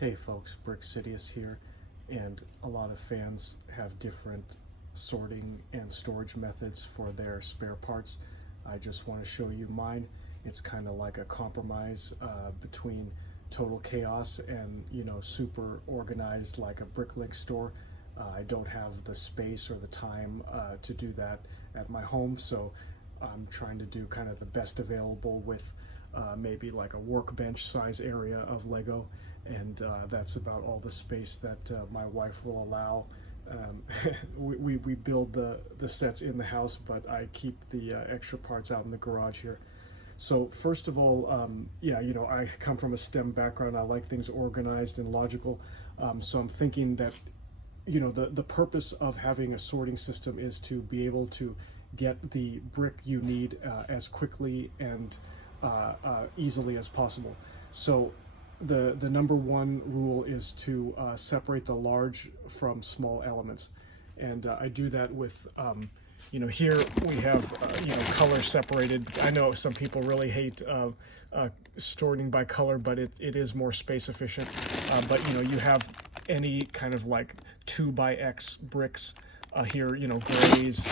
Hey folks, BrickSidious here, and a lot of fans have different sorting and storage methods for their spare parts. I just want to show you mine. It's kind of like a compromise between total chaos and, super organized like a bricklink store. I don't have the space or the time to do that at my home, so I'm trying to do kind of the best available with maybe like a workbench size area of Lego, and that's about all the space that my wife will allow. We build the sets in the house, but I keep the extra parts out in the garage here. So first of all, I come from a STEM background. I like things organized and logical. So I'm thinking that, the purpose of having a sorting system is to be able to get the brick you need as quickly and easily as possible. So the number one rule is to separate the large from small elements, and I do that with here we have color separated. I know some people really hate sorting by color, but it is more space efficient. But you have any kind of like 2x bricks here, grays,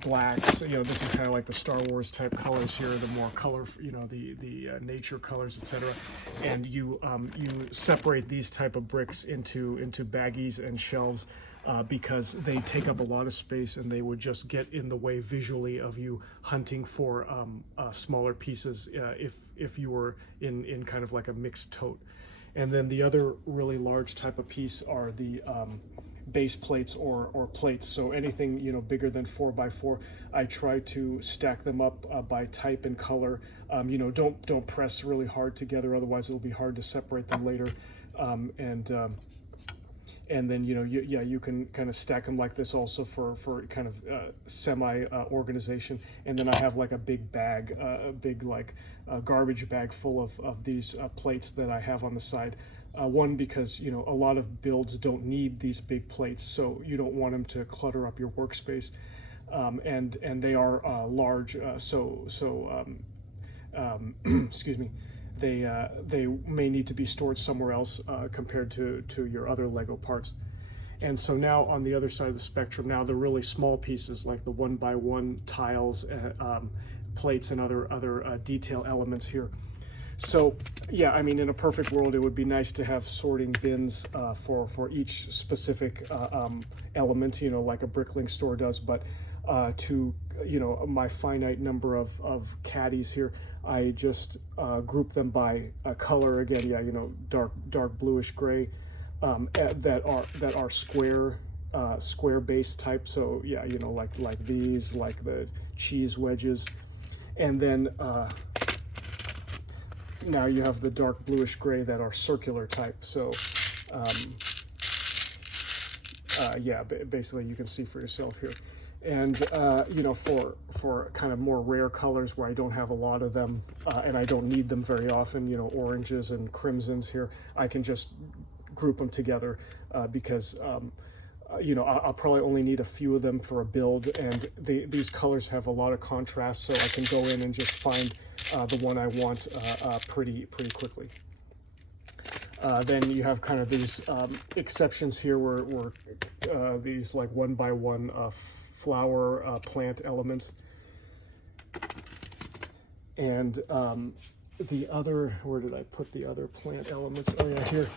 blacks. This is kind of like the Star Wars type colors here, the more color, the nature colors, etc. And you separate these type of bricks into baggies and shelves because they take up a lot of space, and they would just get in the way visually of you hunting for smaller pieces if you were in kind of like a mixed tote. And then the other really large type of piece are the base plates or plates. So anything bigger than 4x4, I try to stack them up by type and color. Don't press really hard together, otherwise it'll be hard to separate them later. And then you can kind of stack them like this also for kind of semi organization. And then I have like a big bag, a big like garbage bag full of these plates that I have on the side. One, because a lot of builds don't need these big plates, so you don't want them to clutter up your workspace, and they are large, excuse me, they may need to be stored somewhere else compared to your other Lego parts. And so now on the other side of the spectrum, now the really small pieces like the 1x1 tiles, plates, and other detail elements here. So yeah, I mean, in a perfect world, it would be nice to have sorting bins for each specific element, like a bricklink store does. But to my finite number of caddies here, I just group them by color again. Yeah, dark bluish gray that are square base type. So yeah, like these, like the cheese wedges, and then. Now you have the dark bluish gray that are circular type. So yeah, basically you can see for yourself here. And for kind of more rare colors where I don't have a lot of them and I don't need them very often, oranges and crimsons here, I can just group them together because I'll probably only need a few of them for a build, and these colors have a lot of contrast, so I can go in and just find the one I want pretty quickly. Then you have kind of these exceptions here where these like 1x1 flower plant elements. And the other, where did I put the other plant elements? Oh yeah, here.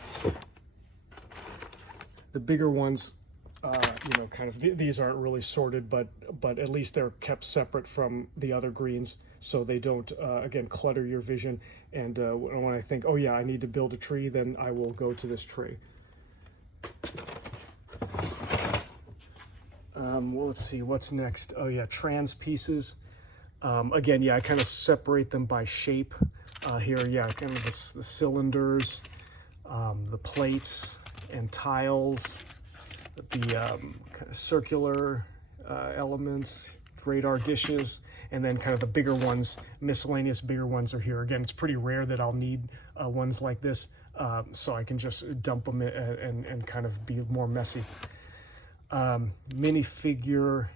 The bigger ones, kind of these aren't really sorted, but at least they're kept separate from the other greens, so they don't again clutter your vision. And when I think, oh yeah, I need to build a tree, then I will go to this tray. Well, let's see what's next. Oh yeah, trans pieces. Again, yeah, I kind of separate them by shape. Here, yeah, kind of the cylinders, the plates and tiles, the kind of circular elements, radar dishes, and then kind of the bigger ones, miscellaneous bigger ones are here. Again, it's pretty rare that I'll need ones like this, so I can just dump them and kind of be more messy. Minifigure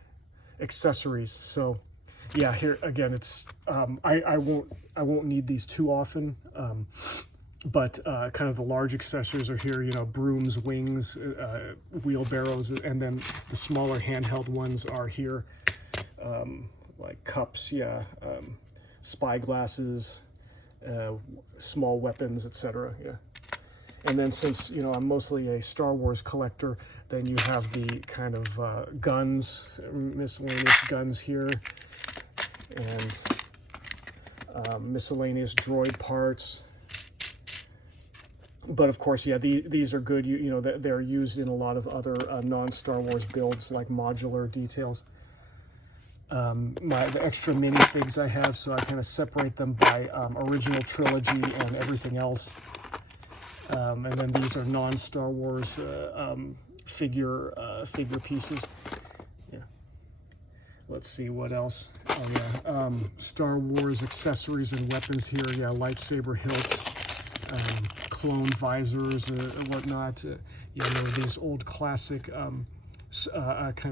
accessories. So yeah, here again, it's I won't need these too often. but kind of the large accessories are here, you know, brooms, wings, wheelbarrows, and then the smaller handheld ones are here, like cups, yeah, spyglasses, small weapons, etc. Yeah. And then since, you know, I'm mostly a Star Wars collector, then you have the kind of guns, miscellaneous guns here, and miscellaneous droid parts. But of course, yeah, these are good. You know, they're used in a lot of other non-Star Wars builds, like modular details. The extra minifigs I have, so I kind of separate them by original trilogy and everything else. And then these are non-Star Wars figure pieces. Yeah. Let's see what else. Oh yeah, Star Wars accessories and weapons here. Yeah, lightsaber hilts, clone visors, whatnot. You know, these old classic kind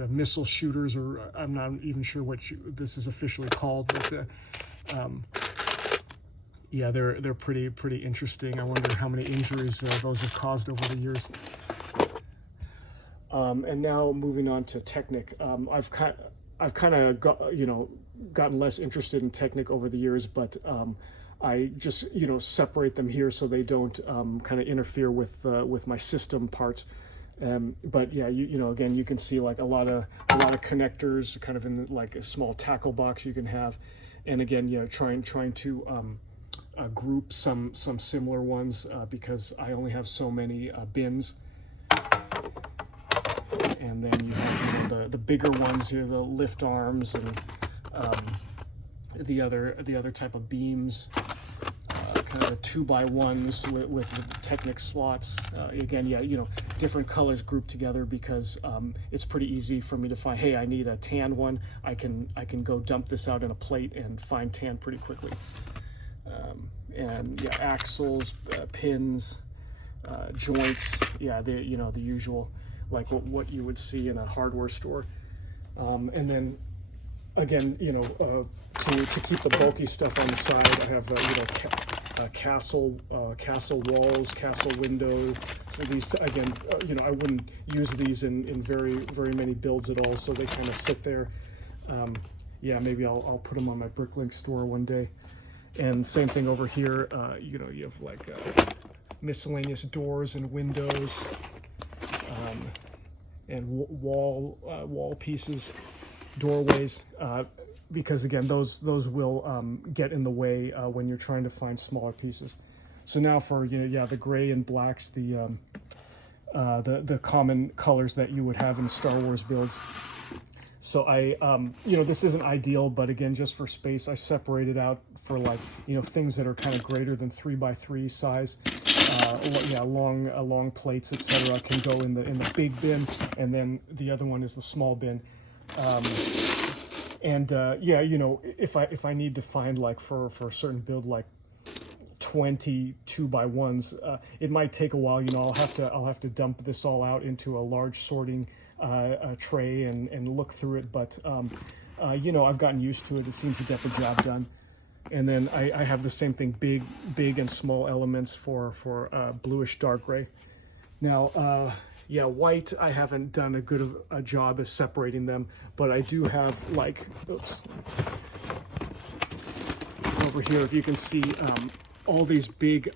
of missile shooters, or I'm not even sure what this is officially called, but yeah, they're pretty interesting. I wonder how many injuries those have caused over the years. And now moving on to Technic. I've kind of got, you know, gotten less interested in Technic over the years, but I just, you know, separate them here so they don't kind of interfere with my system parts. But yeah, you know, again, you can see like a lot of connectors kind of in like a small tackle box you can have, and again, you know, trying to group some similar ones because I only have so many bins. And then you have, you know, the bigger ones here, the lift arms, and the other type of beams, kind of the 2x1s with the Technic slots. Again, yeah, you know, different colors grouped together because it's pretty easy for me to find. Hey, I need a tan one. I can go dump this out in a plate and find tan pretty quickly. And yeah, axles, pins, joints. Yeah, you know, the usual, like what you would see in a hardware store. And then again, you know, to keep the bulky stuff on the side, I have you know, castle walls, castle window. So these, again, you know, I wouldn't use these in very many builds at all, so they kind of sit there. Yeah, maybe I'll put them on my BrickLink store one day. And same thing over here. You know, you have like miscellaneous doors and windows, and wall pieces, doorways, because again, those will get in the way when you're trying to find smaller pieces. So now for, you know, yeah, the gray and blacks, the common colors that you would have in Star Wars builds. So I, you know, this isn't ideal, but again, just for space, I separated out for, like, you know, things that are kind of greater than 3x3 size. Yeah, long plates, etc., can go in the big bin, and then the other one is the small bin. Yeah, you know, if I need to find, like, for a certain build, like 20 2x1s, it might take a while. You know, I'll have to dump this all out into a large sorting tray and look through it, but you know, I've gotten used to it. It seems to get the job done. And then I have the same thing, big and small elements for bluish dark gray. Now, yeah, white, I haven't done a good of a job of separating them, but I do have, like, oops, over here, if you can see, all these big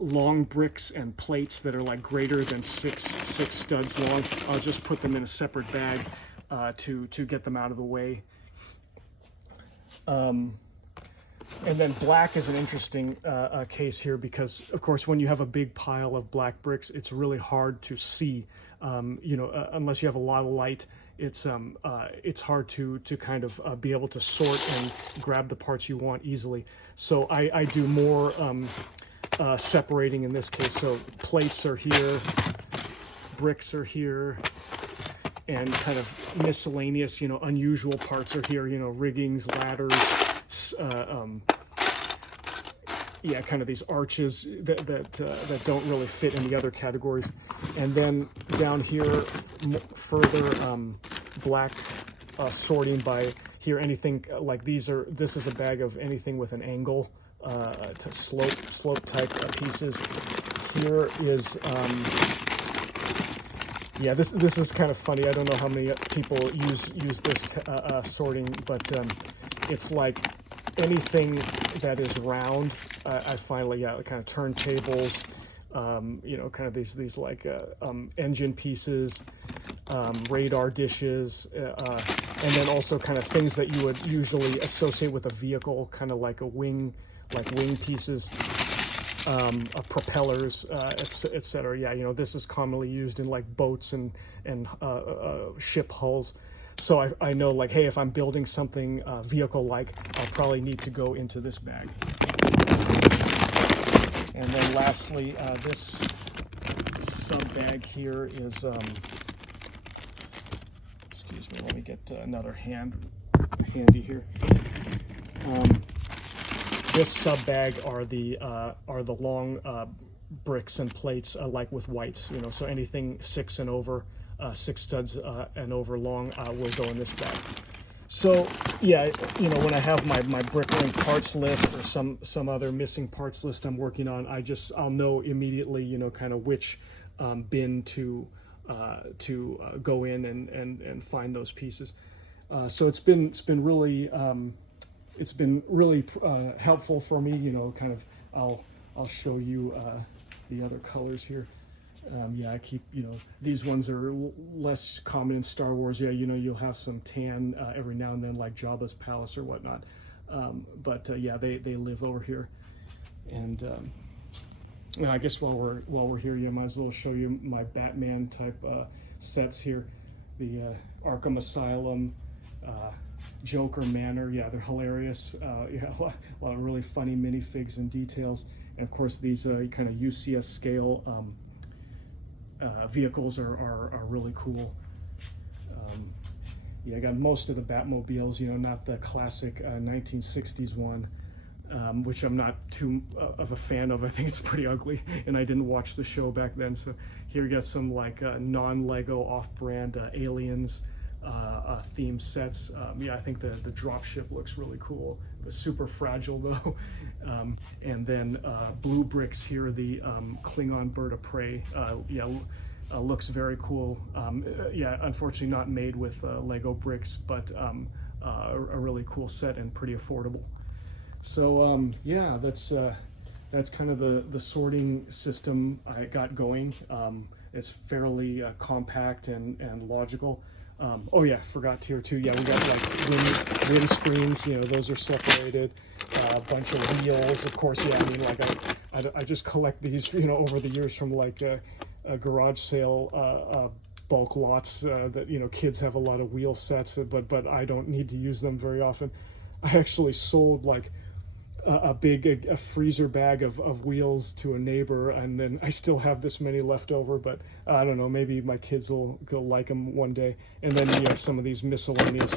long bricks and plates that are like greater than six studs long. I'll just put them in a separate bag to get them out of the way. And then black is an interesting case here because, of course, when you have a big pile of black bricks, it's really hard to see. You know, unless you have a lot of light, it's hard to kind of be able to sort and grab the parts you want easily. So I do more separating in this case. So plates are here, bricks are here, and kind of miscellaneous, you know, unusual parts are here. You know, riggings, ladders. Yeah, kind of these arches that don't really fit in the other categories. And then down here further, black sorting by here, anything like this is a bag of anything with an angle, to slope type pieces. Here is yeah, this is kind of funny. I don't know how many people use this sorting, but it's like anything that is round. I find, like, yeah, kind of turntables, you know, kind of these like engine pieces, radar dishes, and then also kind of things that you would usually associate with a vehicle, kind of like wing pieces, propellers, etc. Yeah, you know, this is commonly used in like boats and ship hulls. So I know, like, hey, if I'm building something vehicle-like, I'll probably need to go into this bag. And then lastly, this sub bag here is, excuse me, let me get another handy here. This sub bag are the long bricks and plates, like with whites, you know, so anything 6 and over, 6 studs and over long will go in this bag. So yeah, you know, when I have my BrickLink parts list or some other missing parts list I'm working on, I'll know immediately, you know, kind of which bin to go in and find those pieces. So it's been really helpful for me, you know, kind of. I'll show you the other colors here. Yeah, I keep, you know, these ones are less common in Star Wars. Yeah, you know, you'll have some tan every now and then, like Jabba's palace or whatnot. But yeah, they live over here. And I guess while we're here, you might as well show you my Batman type sets here. The Arkham Asylum, Joker Manor. Yeah, they're hilarious. Yeah, a lot of really funny minifigs and details. And of course, these kind of UCS scale vehicles are really cool. Yeah, I got most of the Batmobiles, you know, not the classic 1960s one, which I'm not too of a fan of. I think it's pretty ugly, and I didn't watch the show back then. So here you got some like non-Lego off-brand Aliens theme sets. Yeah, I think the dropship looks really cool. It's super fragile though. And then blue bricks here, the Klingon bird of prey. Yeah, looks very cool. Yeah, unfortunately not made with Lego bricks, but a really cool set and pretty affordable. So yeah, that's kind of the sorting system I got going. It's fairly compact and logical. Oh yeah, forgot here too. Yeah, we got like wind screens. You know, those are separated. A bunch of wheels, of course. Yeah, I mean, like I just collect these, you know, over the years from like a garage sale bulk lots that, you know, kids have a lot of wheel sets, but I don't need to use them very often. I actually sold like a freezer bag of wheels to a neighbor, and then I still have this many left over, but I don't know, maybe my kids will like them one day. And then you have some of these miscellaneous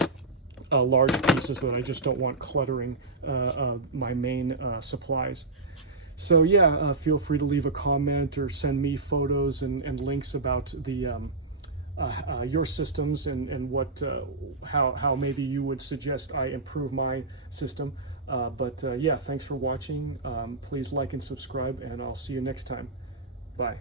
large pieces that I just don't want cluttering my main supplies. So yeah, feel free to leave a comment or send me photos and links about the your systems and what how maybe you would suggest I improve my system. But yeah, thanks for watching. Please like and subscribe, and I'll see you next time. Bye.